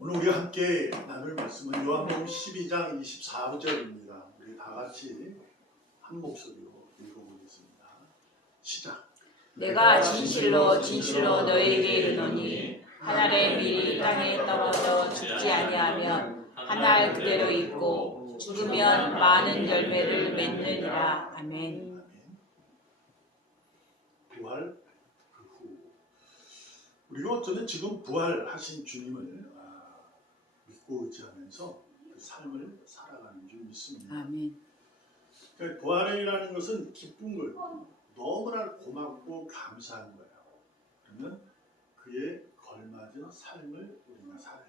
오늘 우리가 함께 나눌 말씀은 요한복음 12장 24절입니다. 우리 다 같이 한 목소리로 읽어보겠습니다. 시작. 내가 진실로 진실로 너희에게 이르노니 한 알의 밀이 땅에 떨어져 죽지 아니하면 한 알 그대로 있고 죽으면 많은 열매를 맺느니라. 아멘. 부활 그 후 우리가 어쩌면 지금 부활하신 주님을 믿고 의지하면서 그 삶을 살아가는 줄 믿습니다. 아멘. 그러니까 부활이라는 것은 기쁜 거예요. 너무나 고맙고 감사한 거예요. 그러면 그에 걸맞은 삶을 우리가 살아야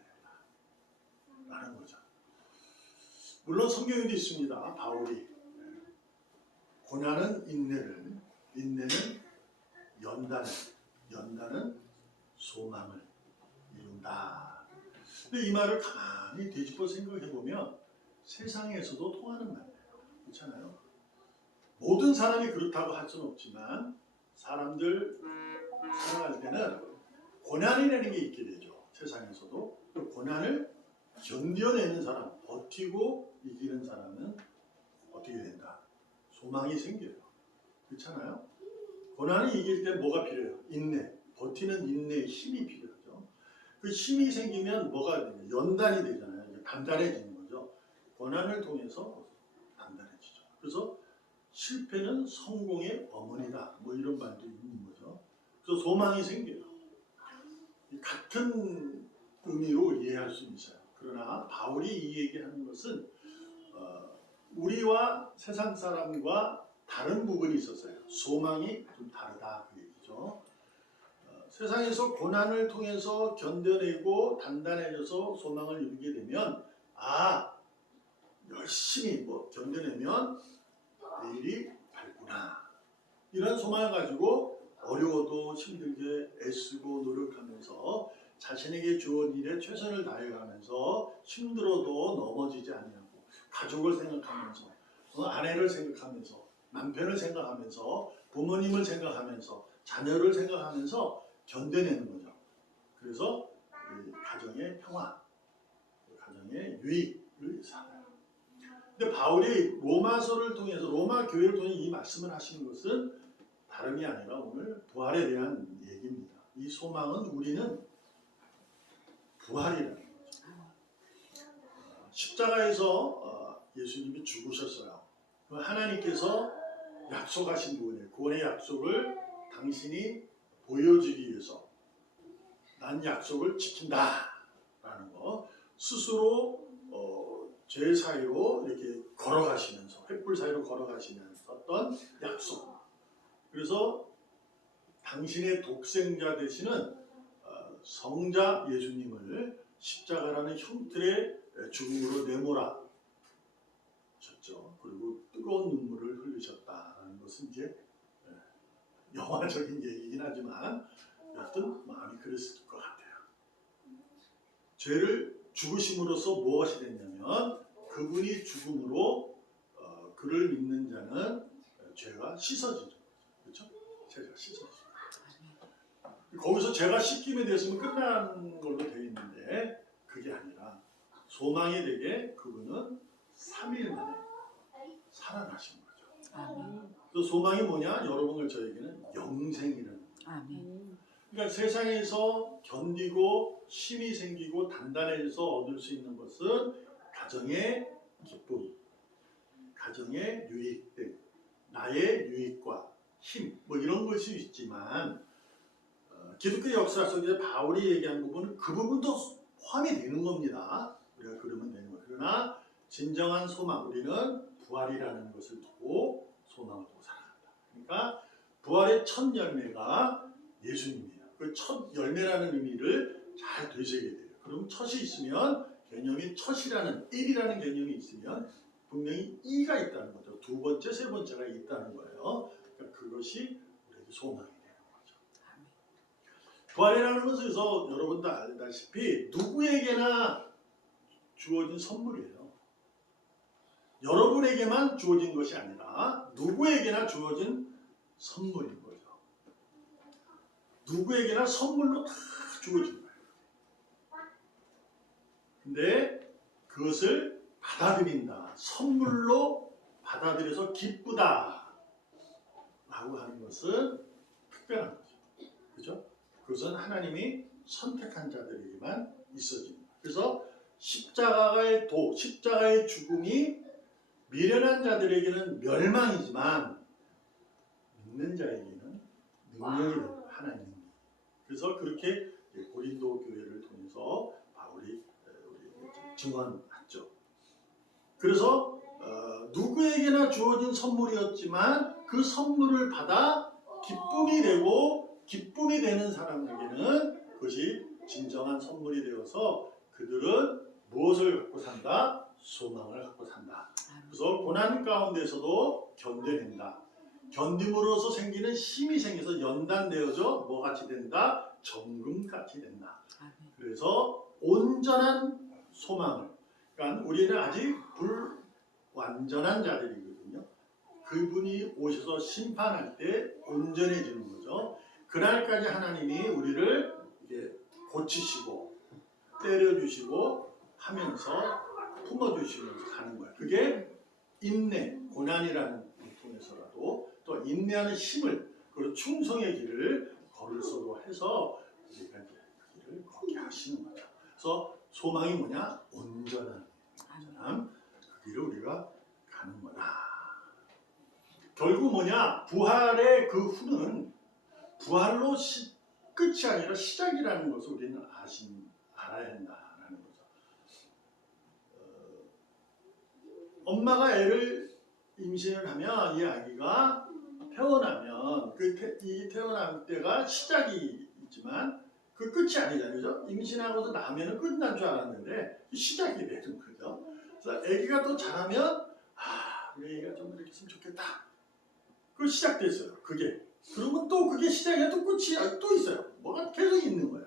된다라는 거죠. 물론 성경에도 있습니다. 바울이 고난은 인내를, 인내는 연단을, 연단은 소망을 이룬다. 근데 이 말을 가만히 되짚어 생각해 보면 세상에서도 통하는 말이에요. 그렇잖아요. 모든 사람이 그렇다고 할 수는 없지만 사람들 살아갈 때는 고난이라는 게 있게 되죠. 세상에서도. 그 고난을 견뎌내는 사람, 버티고 이기는 사람은 어떻게 된다? 소망이 생겨요. 그렇잖아요. 고난을 이길 때 뭐가 필요해요? 인내. 버티는 인내의 힘이 필요하죠. 그 힘이 생기면 뭐가 되냐? 연단이 되잖아요. 단단해지는 거죠. 고난을 통해서 단단해지죠. 그래서 실패는 성공의 어머니다. 뭐 이런 말도 있는 거죠. 그래서 소망이 생겨요. 같은 의미로 이해할 수 있어요. 그러나 바울이 이 얘기하는 것은 우리와 세상 사람과 다른 부분이 있었어요. 소망이 좀 다르다 그 얘기죠. 세상에서 고난을 통해서 견뎌내고 단단해져서 소망을 이루게 되면 열심히 견뎌내면 내일이 밝구나. 이런 소망을 가지고 어려워도 힘들게 애쓰고 노력하면서 자신에게 주어진 일에 최선을 다해가면서 힘들어도 넘어지지 아니하고 가족을 생각하면서 아내를 생각하면서 남편을 생각하면서 부모님을 생각하면서 자녀를 생각하면서 견뎌내는 거죠. 그래서 가정의 평화, 가정의 유익을 살아요. 근데 바울이 로마서를 통해서 로마 교회를 통해 이 말씀을 하시는 것은 다름이 아니라 오늘 부활에 대한 얘기입니다. 이 소망은 우리는 부활이라는 거죠. 십자가에서 예수님이 죽으셨어요. 하나님께서 약속하신 부분이에요. 구원의 약속을 당신이 보여주기 위해서 난 약속을 지킨다라는 거 스스로 죄 사이로 이렇게 걸어가시면서 횃불 사이로 걸어가시면서 어떤 약속. 그래서 당신의 독생자 되시는 성자 예수님을 십자가라는 형틀의 죽음으로 내몰아 셨죠. 그리고 뜨거운 눈물을 흘리셨다는 것은 이제 영화적인 얘기긴 하지만 여하튼 마음이 그랬을 것 같아요. 죄를 죽으심으로써 무엇이 됐냐면 그분이 죽음으로 그를 믿는 자는 죄가 씻어지죠. 그렇죠? 죄가 씻어지죠. 거기서 죄가 씻김에 대해서는 끝난 걸로 되어 있는데 그게 아니라 소망이 되게 그분은 3일 만에 살아나신 거죠. 아멘. 그 소망이 뭐냐? 여러분들 저에게는 영생이라는 거예요. 아멘. 그러니까 세상에서 견디고 힘이 생기고 단단해져서 얻을 수 있는 것은 가정의 기쁨, 가정의 유익들, 나의 유익과 힘, 이런 것이 있지만 기독교 역사 속에 바울이 얘기한 부분은 그 부분도 포함이 되는 겁니다. 우리가 그러면 되는 거예요. 그러나 진정한 소망, 우리는 부활이라는 것을 두고 소망을 두고 살아간다. 그러니까 부활의 첫 열매가 예수님이에요. 그 첫 열매라는 의미를 잘 되새겨야 돼요. 그럼 첫이 있으면 개념이 첫이라는 1이라는 개념이 있으면 분명히 2가 있다는 거죠. 두 번째, 세 번째가 있다는 거예요. 그러니까 그것이 우리에게 소망이 되는 거죠. 부활이라는 것은 여러분도 알다시피 누구에게나 주어진 선물이에요. 여러분에게만 주어진 것이 아니라 누구에게나 주어진 선물인 거죠. 누구에게나 선물로 다 주어진 거예요. 근데 그것을 받아들인다. 선물로 받아들여서 기쁘다. 라고 하는 것은 특별한 거죠. 그죠? 그것은 하나님이 선택한 자들에게만 있어집니다. 그래서 십자가의 십자가의 죽음이 미련한 자들에게는 멸망이지만 믿는 자에게는 능력이 됩니다. 하나님. 그래서 그렇게 고린도 교회를 통해서 바울이 증언했죠. 그래서 누구에게나 주어진 선물이었지만 그 선물을 받아 기쁨이 되고 기쁨이 되는 사람에게는 그것이 진정한 선물이 되어서 그들은 무엇을 갖고 산다? 소망을 갖고 산다. 그래서 고난 가운데서도 견뎌낸다. 견딤으로써 생기는 힘이 생겨서 연단되어져 뭐같이 된다? 정금같이 된다. 그래서 온전한 소망을, 그러니까 우리는 아직 불완전한 자들이거든요. 그분이 오셔서 심판할 때 온전해지는 거죠. 그날까지 하나님이 우리를 이렇게 고치시고 때려주시고 하면서 품어주시면서 가는 거예요. 그게 인내, 고난이라는 걸 통해서라도 또 인내하는 힘을, 그리고 충성의 길을 걸을수록 해서 우리가 이제 그 길을 걷게 하시는 거죠. 그래서 소망이 뭐냐? 온전한 사람, 그 길을 우리가 가는 거다. 결국 뭐냐? 부활의 그 후는 부활로 끝이 아니라 시작이라는 것을 우리는 알아야 한다는 거죠. 엄마가 애를 임신을 하면 이 아기가 태어나면 이 태어날 때가 시작이 있지만 그 끝이 아니잖아요. 그죠? 임신하고서 나면은 끝난 줄 알았는데 시작이 되는 거죠. 그래서 아기가 또 자라면 우리 애기가 좀 이렇게 했으면 좋겠다. 그 시작됐어요. 그게. 그러면 또 그게 시작이야. 또 끝이 또 있어요. 뭐가 계속 있는 거야.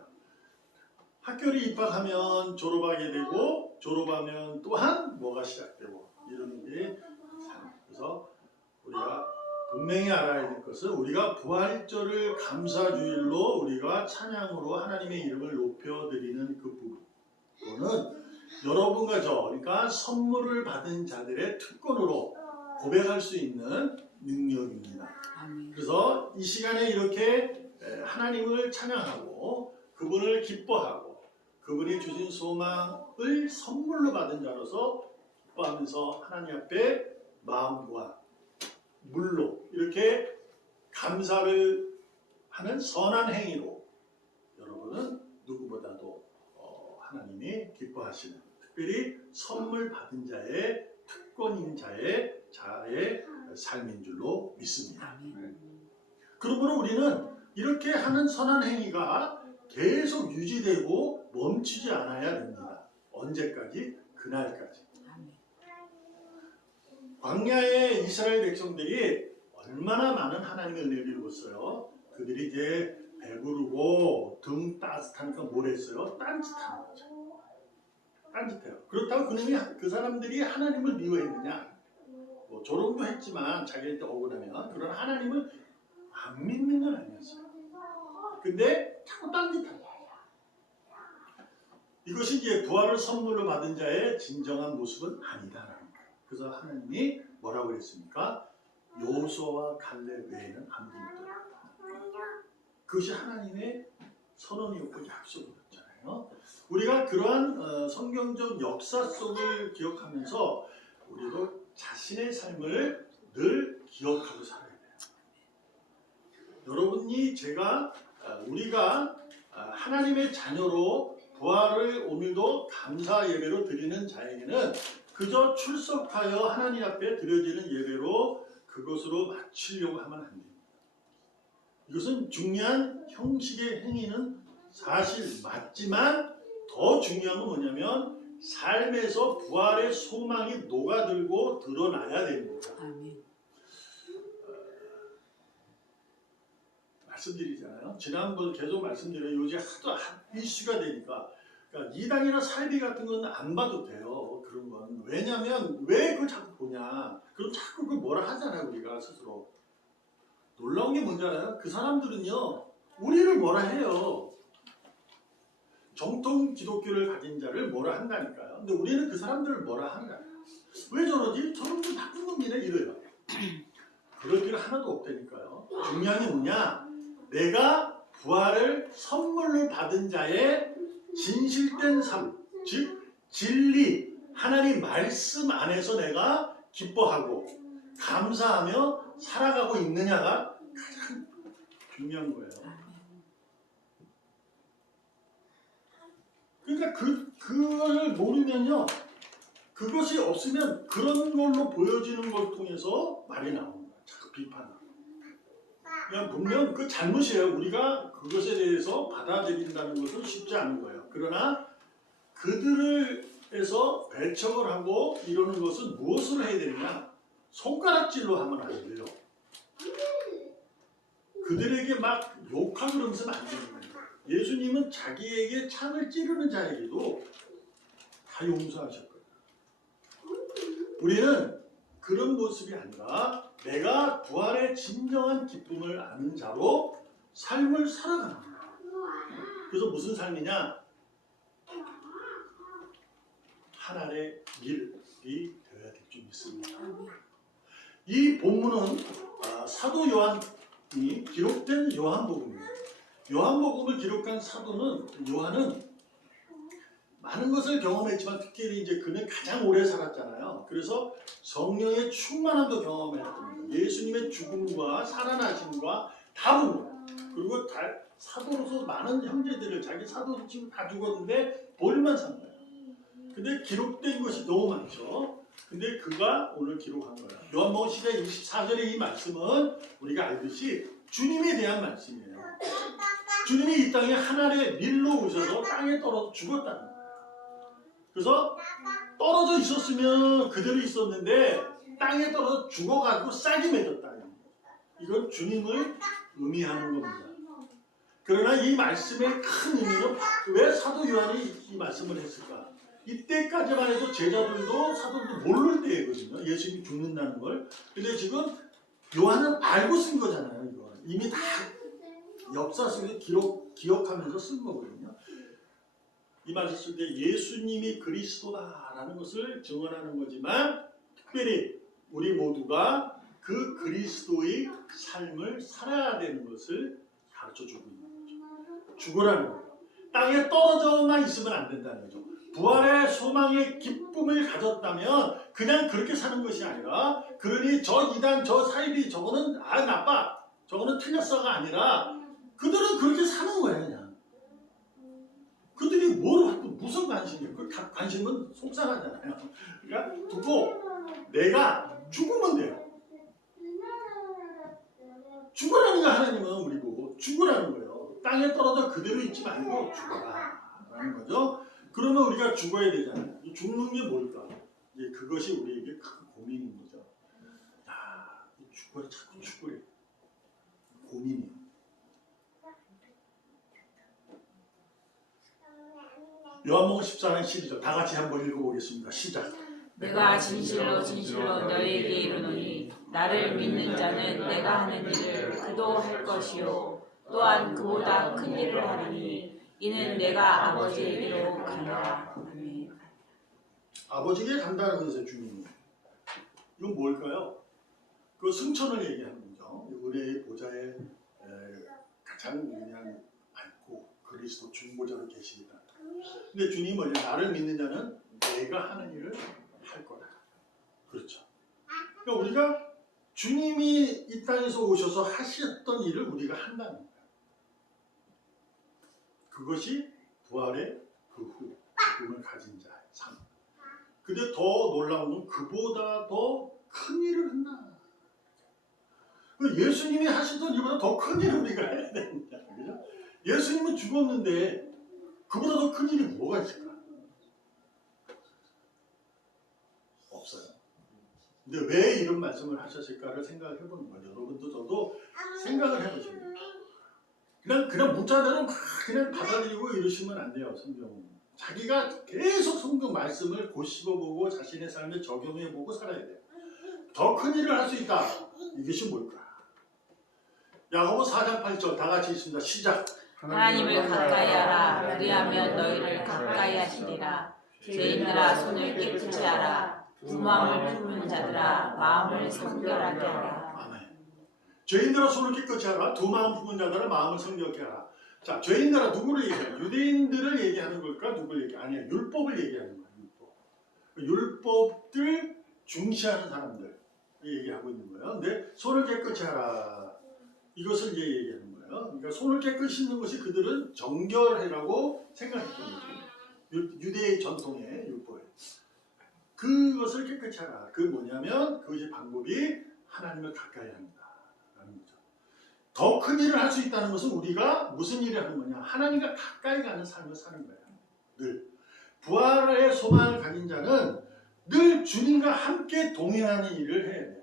학교를 입학하면 졸업하게 되고 졸업하면 또한 뭐가 시작되고 이러는 게 삶. 그래서 우리가 분명히 알아야 될 것은 우리가 부활절을 감사주일로 우리가 찬양으로 하나님의 이름을 높여드리는 그 부분은 여러분과 저, 그러니까 선물을 받은 자들의 특권으로 고백할 수 있는 능력입니다. 그래서 이 시간에 이렇게 하나님을 찬양하고 그분을 기뻐하고 그분이 주신 소망을 선물로 받은 자로서 기뻐하면서 하나님 앞에 마음과 물로 이렇게 감사를 하는 선한 행위로 여러분은 누구보다도 하나님이 기뻐하시는, 특별히 선물 받은 자의 특권인 자의 삶인 줄로 믿습니다. 그러므로 우리는 이렇게 하는 선한 행위가 계속 유지되고 멈추지 않아야 됩니다. 언제까지? 그날까지. 광야의 이스라엘 백성들이 얼마나 많은 하나님의 은혜를 입었어요. 그들이 이제 배부르고 등 따뜻하니까 뭘 했어요? 딴짓하는 거죠. 딴짓해요. 그렇다고 그 사람들이 하나님을 미워했느냐? 뭐 조롱도 했지만 자기한테 억울하면 그런 하나님을 안 믿는 건 아니었어요. 근데 자꾸 딴짓하는 거예요. 이것이 이제 부활을 선물로 받은 자의 진정한 모습은 아니다라는 거예요. 그래서 하나님이 뭐라고 그랬습니까? 여호수아와 갈렙 외에는 아무도 없다. 그것이 하나님의 선언이었고 약속이었잖아요. 우리가 그러한 성경적 역사 속을 기억하면서 우리도 자신의 삶을 늘 기억하고 살아야 돼요. 여러분이 우리가 하나님의 자녀로 부활을 오늘도 감사 예배로 드리는 자에게는 그저 출석하여 하나님 앞에 드려지는 예배로 그것으로 마치려고 하면 안 됩니다. 이것은 중요한 형식의 행위는 사실 맞지만 더 중요한 건 뭐냐면 삶에서 부활의 소망이 녹아들고 드러나야 됩니다. 말씀드리잖아요. 지난번 계속 말씀드려요. 요새 하도 이슈가 되니까 그러니까 이단이나 사이비 같은 건 안 봐도 돼요. 그런 건. 왜냐면 왜 그걸 자꾸 보냐. 그럼 자꾸 그걸 뭐라 하잖아요. 우리가 스스로. 놀라운 게 뭔지 알아요? 그 사람들은요. 우리를 뭐라 해요. 정통 기독교를 가진 자를 뭐라 한다니까요. 근데 우리는 그 사람들을 뭐라 하는 거야. 왜 저러지? 저런 좀 나쁜 놈이네 이래요. 그럴 길 하나도 없다니까요. 중요한 게 뭐냐? 내가 부활을 선물로 받은 자의 진실된 삶, 즉 진리, 하나님 말씀 안에서 내가 기뻐하고 감사하며 살아가고 있느냐가 가장 중요한 거예요. 그러니까 그걸 모르면요, 그것이 없으면 그런 걸로 보여지는 걸 통해서 말이 나오는 거예요. 자꾸 비판하고. 그냥 분명 그 잘못이에요. 우리가 그것에 대해서 받아들인다는 것은 쉽지 않은 거예요. 그러나 그들을에서 배척을 하고 이러는 것은 무엇을 해야 되느냐? 손가락질로 하면 안 돼요. 그들에게 막 욕하고 그러면서는 안 되는 거예요. 예수님은 자기에게 창을 찌르는 자에게도 다 용서하셨거든요. 우리는 그런 모습이 아니라 내가 부활의 진정한 기쁨을 아는 자로 삶을 살아가는 거예요. 그래서 무슨 삶이냐? 하나님의 밀이 되어야 될 줄 믿습니다. 이 본문은 사도 요한이 기록된 요한복음이에요. 요한복음을 기록한 사도는 요한은 많은 것을 경험했지만 특히 이제 그는 가장 오래 살았잖아요. 그래서 성령의 충만함도 경험했던 거예요. 예수님의 죽음과 살아나심과 다 본 거예요. 그리고 사도로서 많은 형제들을 자기 사도도 지금 다 죽었는데 볼만 산 거예요. 근데 기록된 것이 너무 많죠. 근데 그가 오늘 기록한 거예요. 요한복음 10장 24절의 이 말씀은 우리가 알듯이 주님에 대한 말씀이에요. 주님이 이 땅에 하나님의 밀로 오셔서 땅에 떨어져 죽었다는 거예요. 그래서 떨어져 있었으면 그대로 있었는데 땅에 떨어져 죽어가지고 싹이 맺었다는 거예요. 이건 주님을 의미하는 겁니다. 그러나 이 말씀의 큰 의미는 왜 사도 요한이 이 말씀을 했을까? 이때까지만 해도 제자들도 사도들도 모를 때거든요. 예수님이 죽는다는 걸. 근데 지금 요한은 알고 쓴 거잖아요. 이거. 이미 다 역사 속에 기억하면서 쓴 거거든요. 이 말씀 속에 예수님이 그리스도다라는 것을 증언하는 거지만 특별히 우리 모두가 그 그리스도의 삶을 살아야 되는 것을 가르쳐주고 있는 거죠. 죽으라는 거예요. 땅에 떨어져만 있으면 안 된다는 거죠. 부활의 소망의 기쁨을 가졌다면 그냥 그렇게 사는 것이 아니라 그러니 저 이단 저 사이비 저거는 나빠 저거는 틀렸어가 아니라 그들은 그렇게 사는 거예요. 그냥 그들이 뭘 하고 무슨 관심이에요. 그 관심은 속상하잖아요. 그러니까 두고 내가 죽으면 돼요. 죽으라는 거 하나님은 우리 보고 죽으라는 거예요. 땅에 떨어져 그대로 있지 말고 죽어라 라는 거죠. 그러면 우리가 죽어야 되잖아요. 죽는 게 뭘까? 이제 그것이 우리에게 큰 고민인 거죠. 야, 죽어야 자꾸 죽어야 고민이에요. 요한복음 14장 12절 다 같이 한번 읽어보겠습니다. 시작. 내가 진실로 진실로 너희에게 이르노니 나를 믿는 자는 내가 하는 일을 그도 할 것이요 또한 그보다 큰 일을 하리니 이는 내가 아버지에게로 가노라. 아멘. 아버지에게 간다는 것의 주님이 이건 뭘까요? 그 승천을 얘기하는 거죠. 은혜의 보좌에 가장 그냥 앉고 그리스도 중보자로 계시다. 근데 주님이 뭐냐? 나를 믿는 자는 내가 하는 일을 할 거다. 그렇죠. 그러니까 우리가 주님이 이 땅에서 오셔서 하셨던 일을 우리가 한다는 거예요. 그것이 부활의 그 후 기쁨을 가진 자의 삶. 근데 더 놀라운 건 그보다 더 큰 일을 한다. 예수님이 하시던 일보다 더 큰 일을 우리가 해야 됩니다. 그죠? 예수님은 죽었는데 그보다 더 큰 일이 뭐가 있을까? 없어요. 근데 왜 이런 말씀을 하셨을까를 생각을 해보는 거예요. 여러분도 저도 생각을 해보시면 그냥 문자대로 막 그냥 받아들이고 이러시면 안 돼요. 성경은 자기가 계속 성경 말씀을 고씹어보고 자신의 삶에 적용해보고 살아야 돼요. 더 큰 일을 할 수 있다. 이것이 뭘까? 야고보 4장 8절 다 같이 있습니다. 시작. 하나님을 가까이 하라. 그리하면 너희를 가까이 하시리라. 죄인들아 손을 깨끗이 하라. 두 마음을 품은 자들아 마음을 성결하게 하라. 아멘. 죄인들아 손을 깨끗이 하라. 두 마음 품은 자들아 마음을 성결케 하라. 자, 죄인들아 누구를 얘기해요? 유대인들을 얘기하는 걸까? 누구를 얘기? 아니야. 율법을 얘기하는 거야. 율법들 중시하는 사람들 얘기하고 있는 거예요. 근데 손을 깨끗이 하라. 이것을 이제 얘기하는 거예요. 그러니까 손을 깨끗이 씻는 것이 그들은 정결해라고 생각했던 거죠. 유대의 전통의 율법에. 그것을 깨끗이 하라. 그 뭐냐면 그것이 방법이 하나님을 가까이 한다라는 거죠. 더 큰 일을 할 수 있다는 것은 우리가 무슨 일을 하는 거냐? 하나님과 가까이 가는 삶을 사는 거예요. 늘. 부활의 소망을 가진 자는 늘 주님과 함께 동행하는 일을 해야 돼요.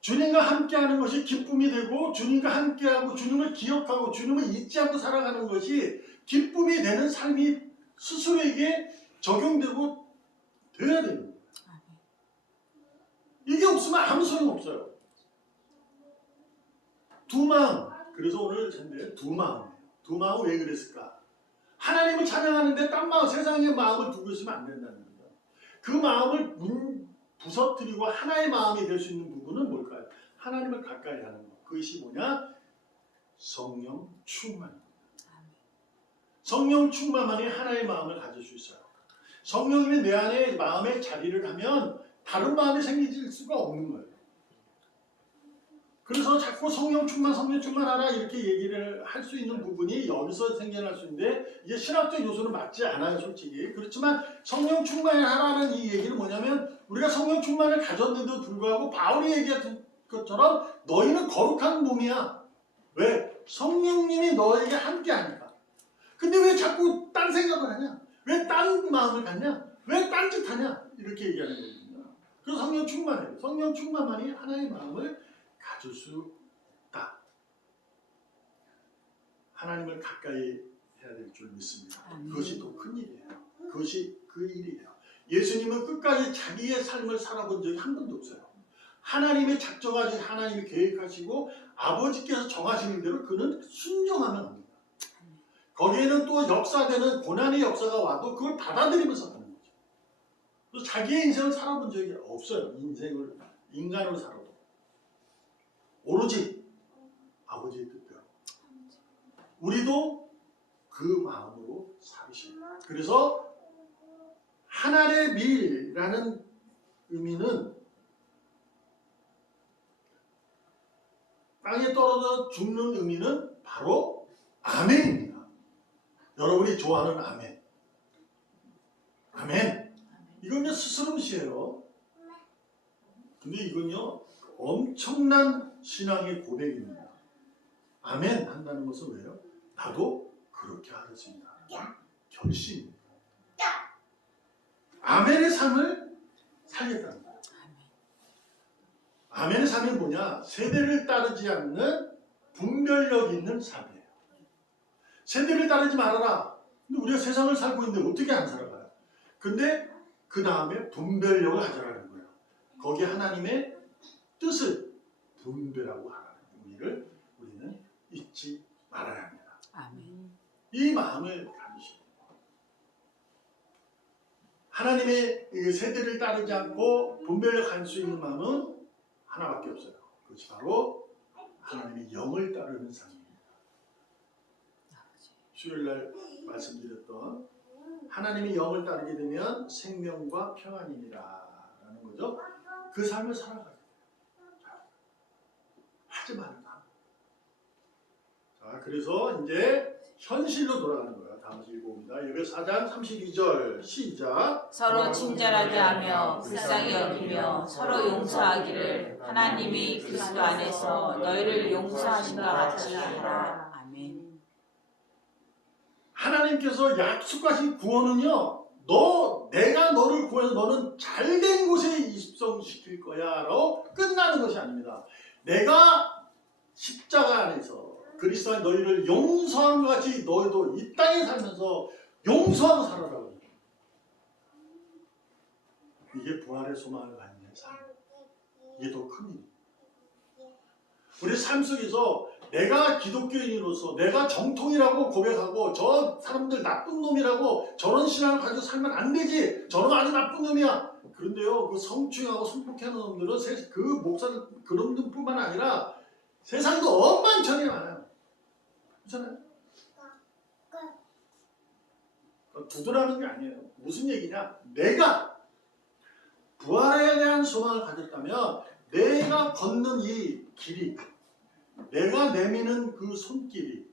주님과 함께하는 것이 기쁨이 되고 주님과 함께하고 주님을 기억하고 주님을 잊지 않고 살아가는 것이 기쁨이 되는 삶이 스스로에게 적용되고 돼야 되는 거예요. 이게 없으면 아무 소용없어요. 두 마음. 그래서 오늘 텐데 두 마음이에요. 두 마음은 왜 그랬을까? 하나님을 찬양하는데 딴 마음, 세상의 마음을 두고 있으면 안 된다는 거예요. 그 마음을 부서뜨리고 하나의 마음이 될 수 있는 부분은 뭘까요? 하나님을 가까이 하는 것. 그것이 뭐냐? 성령 충만입니다. 성령 충만만이 하나의 마음을 가질 수 있어요. 성령님이 내 안에 마음에 자리를 하면 다른 마음이 생길 수가 없는 거예요. 그래서 자꾸 성령 충만하라 이렇게 얘기를 할 수 있는 부분이 여기서 생겨날 수 있는데 이게 신학적 요소는 맞지 않아요, 솔직히. 그렇지만 성령 충만하라는 이 얘기는 뭐냐면 우리가 성령 충만을 가졌는데도 불구하고 바울이 얘기한 것처럼 너희는 거룩한 몸이야. 왜? 성령님이 너에게 함께 하니까. 근데 왜 자꾸 딴 생각을 하냐? 왜 딴 마음을 갖냐? 왜 딴 짓 하냐? 이렇게 얘기하는 거거든요. 그래서 성령 충만해요. 성령 충만만이 하나의 마음을 가질 수 있다. 하나님을 가까이 해야 될 줄 믿습니다. 그것이 더 큰 일이에요. 그것이 그 일이에요. 예수님은 끝까지 자기의 삶을 살아본 적이 한 번도 없어요. 하나님의 작정하신 하나님이 계획하시고 아버지께서 정하시는 대로 그는 순종하면 합니다. 거기에는 또 역사되는 고난의 역사가 와도 그걸 받아들이면서 하는 거죠. 그래서 자기의 인생을 살아본 적이 없어요. 인간으로 살아도. 오로지 아버지의 뜻대로. 우리도 그 마음으로 살으십니다. 그래서 하늘의 밀이라는 의미는 땅에 떨어져 죽는 의미는 바로 아멘입니다. 여러분이 좋아하는 아멘. 아멘. 이건요 스스럼시예요. 근데 이건요 엄청난 신앙의 고백입니다. 아멘 한다는 것은 왜요? 나도 그렇게 하겠습니다. 결심입니다. 아멘의 삶을 살겠다는 거예요. 아멘의 삶이 뭐냐? 세대를 따르지 않는 분별력 있는 삶이에요. 세대를 따르지 말아라. 근데 우리가 세상을 살고 있는데 어떻게 안 살아가요? 근데 그 다음에 분별력을 가져라는 거예요. 거기에 하나님의 뜻을 분별하고 하라는 의미를 우리는 잊지 말아야 합니다. 아멘. 이 마음을 가지시고 하나님의 세대를 따르지 않고 분별력 가질 수 있는 마음은 하나밖에 없어요. 그것이 바로 하나님의 영을 따르는 삶입니다. 수요일날 말씀드렸던 하나님의 영을 따르게 되면 생명과 평안이니라라는 거죠. 그 삶을 살아가야 돼요. 하지 말라. 자, 그래서 이제 현실로 돌아가는 거예요. 다음 주 읽어봅니다. 에베소 4장 32절 시작. 서로 친절하게 하며 불쌍히 여기며 서로 용서하기를 하나님이 그리스도 안에서 너희를 용서하신 것 같이 하라. 아멘. 하나님께서 약속하신 구원은요. 내가 너를 구해서 너는 잘된 곳에 입성시킬 거야로 끝나는 것이 아닙니다. 내가 십자가 안에서 그리스도 안에 너희를 용서한 것 같이 너희도 이 땅에 살면서 용서하고 살아라고. 이게 부활의 소망을 갖는 삶. 이게 더 큰 일. 우리 삶 속에서 내가 기독교인으로서 내가 정통이라고 고백하고 저 사람들 나쁜 놈이라고 저런 신앙을 가지고 살면 안 되지. 저런 아주 나쁜 놈이야. 그런데요, 그 성추행하고 성폭행하는 놈들은 그 목사들 그런 놈뿐만 아니라 세상도 억만천이 많아요. 그렇잖아요? 두드라는 게 아니에요. 무슨 얘기냐? 내가 부활에 대한 소망을 가졌다면 내가 걷는 이 길이, 내가 내미는 그 손길이,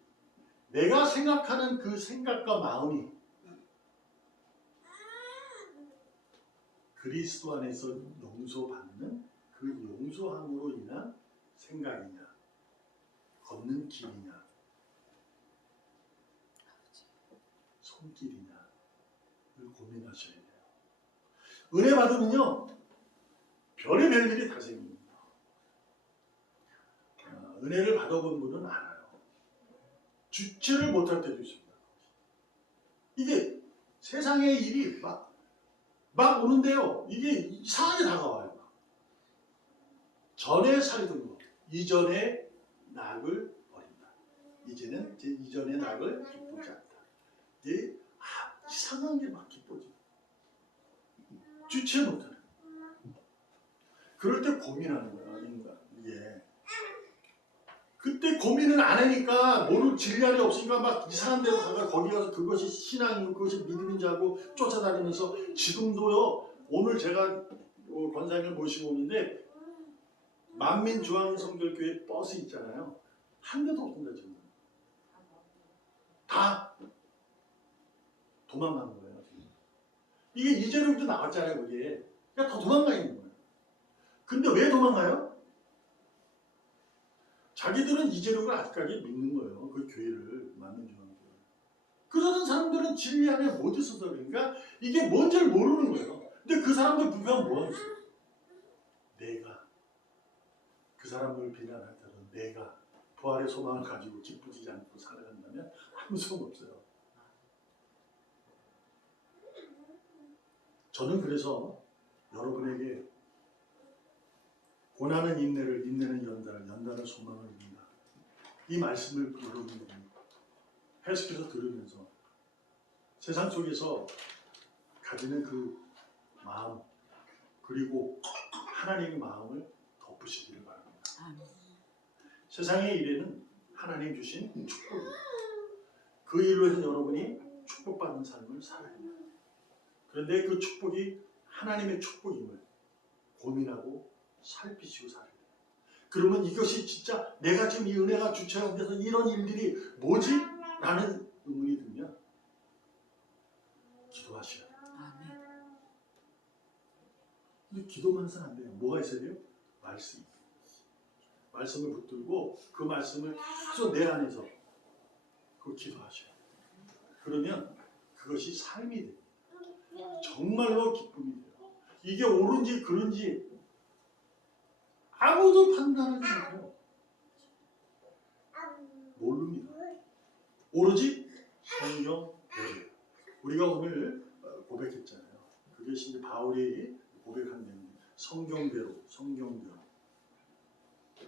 내가 생각하는 그 생각과 마음이 그리스도 안에서 용서받는 그 용서함으로 인한 생각이냐, 걷는 길이냐, 손길이냐를 고민하셔야 돼요. 은혜 받으면요, 별의별 일이 다 생깁니다. 은혜를 받아본 분은 알아요. 주체를 못할 때도 있습니다. 이게 세상의 일이 막 오는데요. 이게 이상하게 다가와요. 전에 살던 것, 이전의 낙을 버린다. 이제는 제 이전의 낙을 기쁘지 않다. 이게 이상한 게 막 기뻐져. 주체 못하는. 그럴 때 고민하는 거야, 인간. 이게. 그때 고민을 안 하니까 모를 진리안이 없으니까 막 이상한 데로 가가 거기 가서 그것이 신앙이고 그것이 믿음인지 하고 쫓아다니면서 지금도요. 오늘 제가 권사님을 모시고 오는데 만민중앙성결교회 버스 있잖아요. 한 대도 없습니다 지금. 다 도망가는 거예요. 이게 이재룡도 나왔잖아요. 그게. 그러니까 더 도망가 있는 거예요. 근데 왜 도망가요? 자기들은 이재룡을 아직까지 믿는 거예요. 그 교회를, 만민중앙교회. 그러던 사람들은 진리 안에 못 있어서 그러니까 이게 뭔지를 모르는 거예요. 근데 그 사람들 비교하면 뭐가 있어요? 내가. 그 사람들을 비난하더라도 내가 부활의 소망을 가지고 기쁘지 않고 살아간다면 아무 소용 없어요. 저는 그래서 여러분에게 고난은 인내를, 인내는 연단을, 연단은 소망을 이룬다. 이 말씀을 여러분이 해석해서 들으면서 세상 속에서 가지는 그 마음 그리고 하나님의 마음을 덮으시기를 바랍니다. 세상의 일에는 하나님 주신 축복입니다. 그 일로 해서 여러분이 축복받는 삶을 살아야 합니다. 그런데 그 축복이 하나님의 축복임을 고민하고 살피시고 살아야 돼요. 그러면 이것이 진짜 내가 지금 이 은혜가 주체가 돼서 이런 일들이 뭐지? 라는 의문이 들면 기도하셔야 돼요. 근데 기도만 해서는 안 돼요. 뭐가 있어야 돼요? 말씀. 말씀을 붙들고 그 말씀을 계속 내 안에서 그 기도하셔야 돼요. 그러면 그것이 삶이 됩니다. 정말로 기쁨이 돼요. 이게 옳은지 그른지 아무도 판단하지 못해요. 모릅니다. 오로지 성경대로. 우리가 오늘 고백했잖아요. 그게 이제 바울이 고백한 내용. 성경대로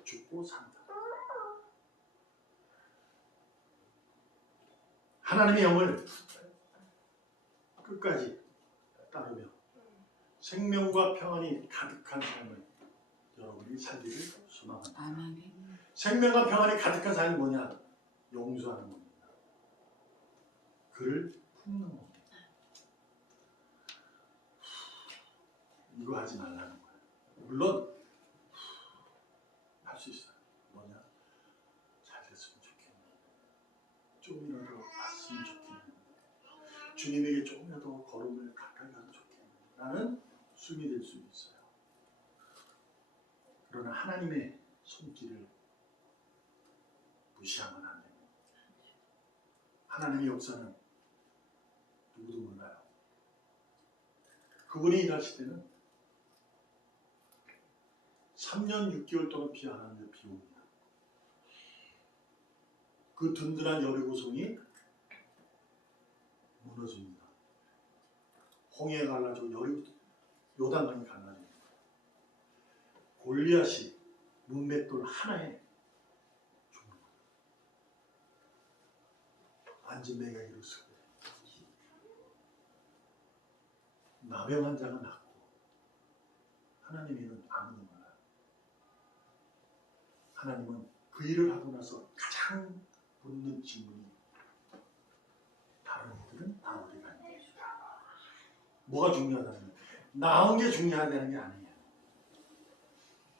죽고 산다. 하나님의 영을 끝까지 따르며 생명과 평안이 가득한 삶을 여러분이 살기를 소망합니다. 아멘. 생명과 평안이 가득한 삶이 뭐냐? 용서하는 겁니다. 그를 품는 겁니다. 이거 하지 말라는 거예요. 물론 할 수 있어요. 뭐냐? 잘 됐으면 좋겠네. 조금이라도 왔으면 좋겠네. 주님에게 조금이라도 걸음을 가까이 가면 좋겠네. 라는 숨이 될 수 있어요. 그러나 하나님의 손길을 무시하면 안 됩니다. 하나님의 역사는 누구도 몰라요. 그분이 일하실 때는 3년 6개월 동안 비 안 하는데 비 옵니다. 그 든든한 여리고성이 무너집니다. 홍해가 갈라지고 요단강이 갈라집니다. 골리앗이 문맷돌 하나에 죽는 거예요. 완전 매가기로 쓰고 나병 환자가 낫고 하나님의 일은 아무도 몰라요. 하나님은 그 일을 하고 나서 가장 묻는 질문이 다른 이들은 다 어디 갔냐. 뭐가 중요하다는 거예요? 나온 게 중요하다는 게 아니에요.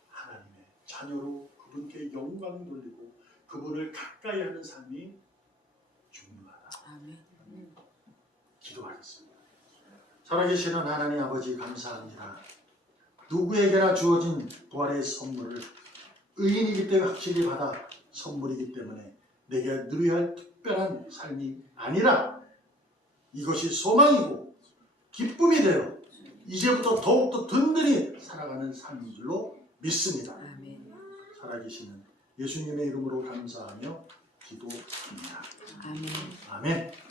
하나님의 자녀로 그분께 영광을 돌리고 그분을 가까이 하는 삶이 중요하다. 아멘. 기도하겠습니다. 살아계시는 하나님 아버지 감사합니다. 누구에게나 주어진 부활의 선물을 의인이기 때문에 확실히 받아 선물이기 때문에 내게 누려야 할 특별한 삶이 아니라 이것이 소망이고 기쁨이 되어 이제부터 더욱더 든든히 살아가는 삶인 줄로 믿습니다. 아멘. 살아계시는 예수님의 이름으로 감사하며 기도합니다. 아멘. 아멘.